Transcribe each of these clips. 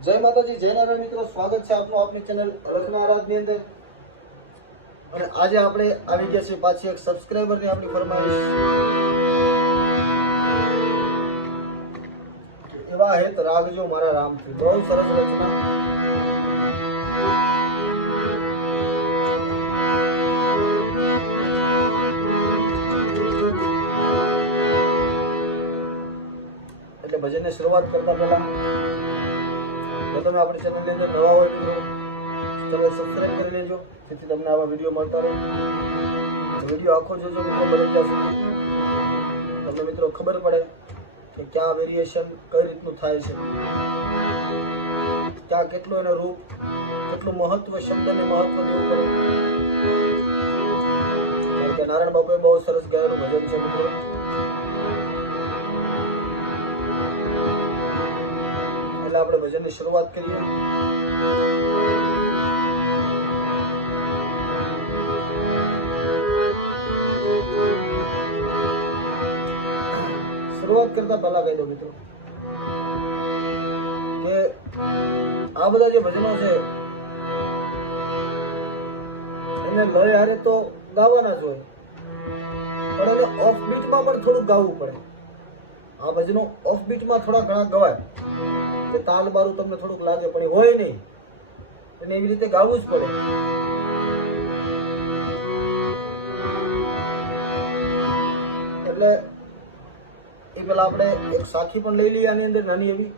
જય માતાજી, જય નારાયણ મિત્રો, સ્વાગત છે આપનું આપની ચેનલ રત્ના આરાધની અંદર। અને આજે આપણે આવી ગયા છે પાછી એક સબસ્ક્રાઇબરની આપણી ફરમાઈશ એવા હેત રાગજો મારા રામથી। બહુ સરસ રચના। એટલે ભજનની શરૂઆત કરતા પહેલા જો તમે આપણી ચેનલની અંદર નવા હોય મિત્રો તમે સબસ્ક્રાઇબ કરી લેજો, જેથી તમને આવા વિડીયો મળતા રહે। વિડીયો આખો જોજો મિત્રો, બને ત્યાં સુધી તમને મિત્રો ખબર પડે કે ક્યાં વેરિએશન કઈ રીતનું થાય છે, ક્યાં કેટલું એનું રૂપ, કેટલું મહત્વ, શબ્દને મહત્વ દેવું પડે। કારણ કે નારાયણ બાપુએ બહુ સરસ ગાયેલું ભજન છે મિત્રો। એટલે આપણે ભજનની શરૂઆત કરીએ। શરૂઆત કરતા પહેલા કહી દો મિત્રો કે આ બધા જે ભજનો છે એને લય હારે તો ગાવાના જ હોય, પણ એને ઓફ બીટમાં પણ થોડું ગાવું પડે। આ ભજનો ઓફ બીટમાં થોડા ઘણા ગવાય કે તાલ બારું તમને થોડુંક લાગે, પણ એ હોય નહીં, અને એવી રીતે ગાવું જ પડે। એટલે એ પેલા આપણે એક સાખી પણ લઈ લઈએ આની અંદર નાની એવી,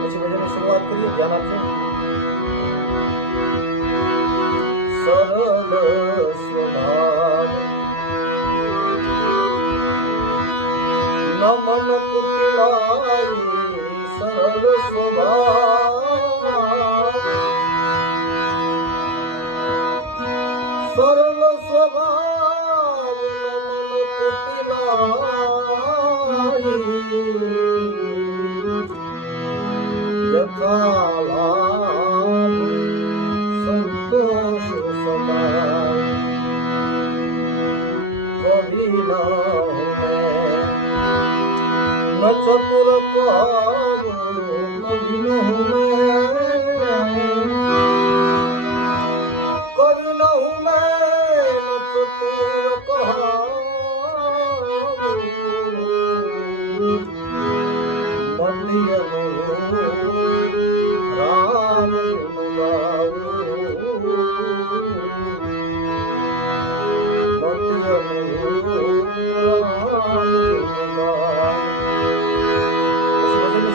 પછી બધાની શરૂઆત કરીએ। ધ્યાન આપજો। સરળ સ્વભાવ નમન કુટિલાઈ સરળ સ્વભાવ, સરળ સ્વભાવ નમન કુટિલાઈ યથાલાભ સંતોષ સમાય કવિ ન ચતુર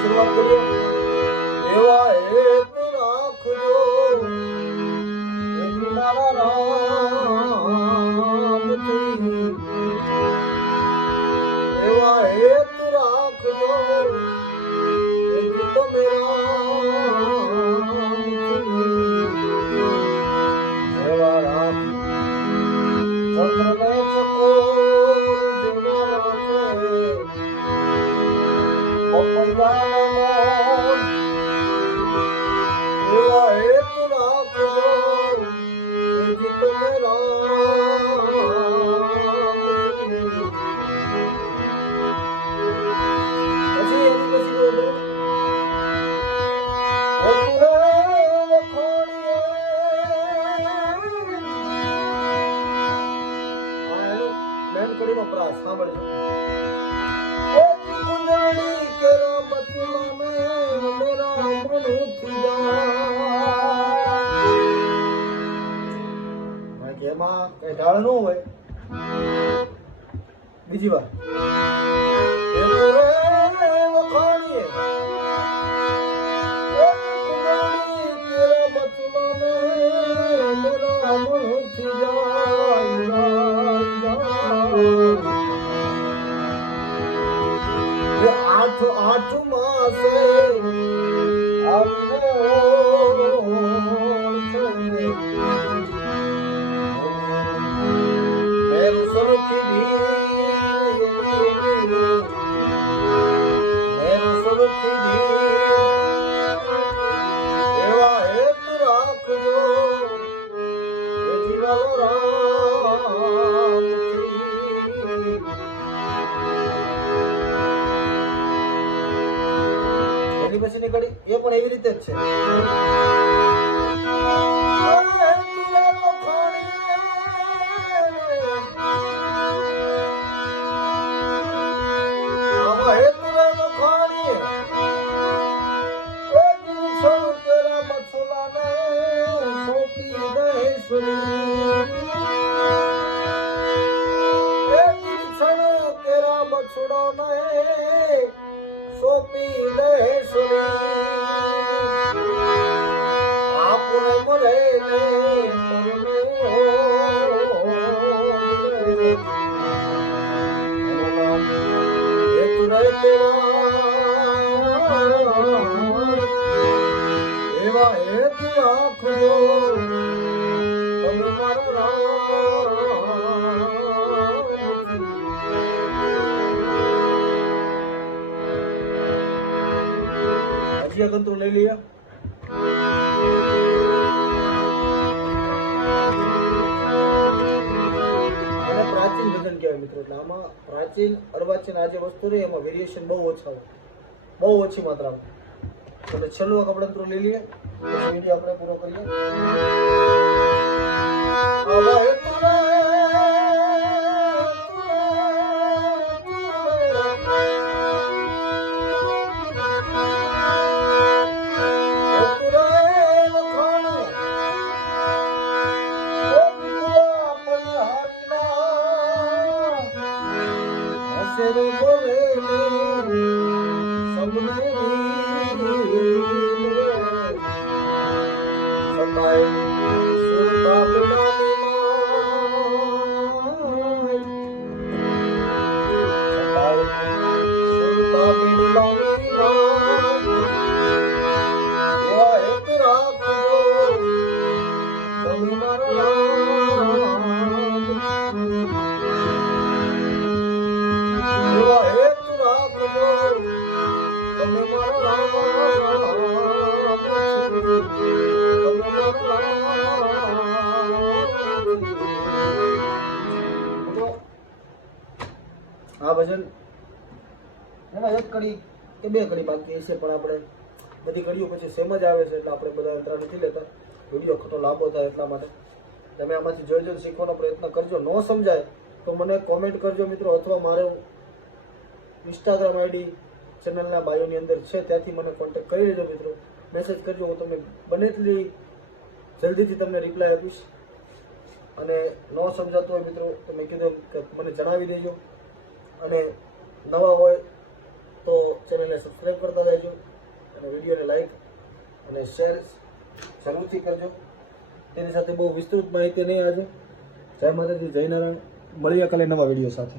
શરૂઆત કરીએ। એવા હેત રાખજો મારા રામથી, એવા હેત રાખજો તમે રામથી, એવા રામ ચંદ્રને ચકોર એવા હેત રાખજો તમે રામથી। મેન કરીને પ્રાસ સાંભળજો। એમાં કઈ ઢાળ ન હોય। બીજી વાર આઠ માસે એવા હેત રાખજો રામ એની પછીની કડી એ પણ એવી રીતે જ છે. હજી અગંતરું લઈ લઈએ. પ્રાચીન ભજન કહેવાય મિત્રો. એટલે આમાં પ્રાચીન અર્વાચીન આ જે વસ્તુ રહી એમાં વેરિએશન બહુ ઓછા હોય, બહુ ઓછી માત્રામાં. એટલે છેલ્લું કપડંતરું લઈ લઈએ, પછી વિડીયો આપણે પૂરો કરીએ. આ ભજન એમાં એક કડી કે બે કડી બાકી હશે, પણ આપણે બધી કડીઓ પછી સેમ જ આવે છે એટલે આપણે બધા અંતરા નથી લેતા. વિડીયો ખોટો લાંબો થાય એટલા માટે તમે આમાંથી જોઈ જોઈને શીખવાનો પ્રયત્ન કરજો. ન સમજાય તો મને કોમેન્ટ કરજો મિત્રો, અથવા મારું ઇન્સ્ટાગ્રામ આઈડી ચેનલના બાયોની અંદર છે, ત્યાંથી મને કોન્ટેક્ટ કરી લેજો મિત્રો. મેસેજ કરજો, હું તમને બને એટલી જલ્દીથી તમને રિપ્લાય આપીશ. અને ન સમજાતું હોય મિત્રો તો મેં કીધું કે મને જણાવી દેજો. અને નવા હોય તો ચેનલને સબસ્ક્રાઈબ કરતા રહેજો, અને વિડીયોને લાઈક અને શેર જરૂરથી કરજો. તેની સાથે બહુ વિસ્તૃત માહિતી નહીં આજે. જય માતાજી, જય નારાયણ. મળીએ કાલે નવા વિડીયો સાથે.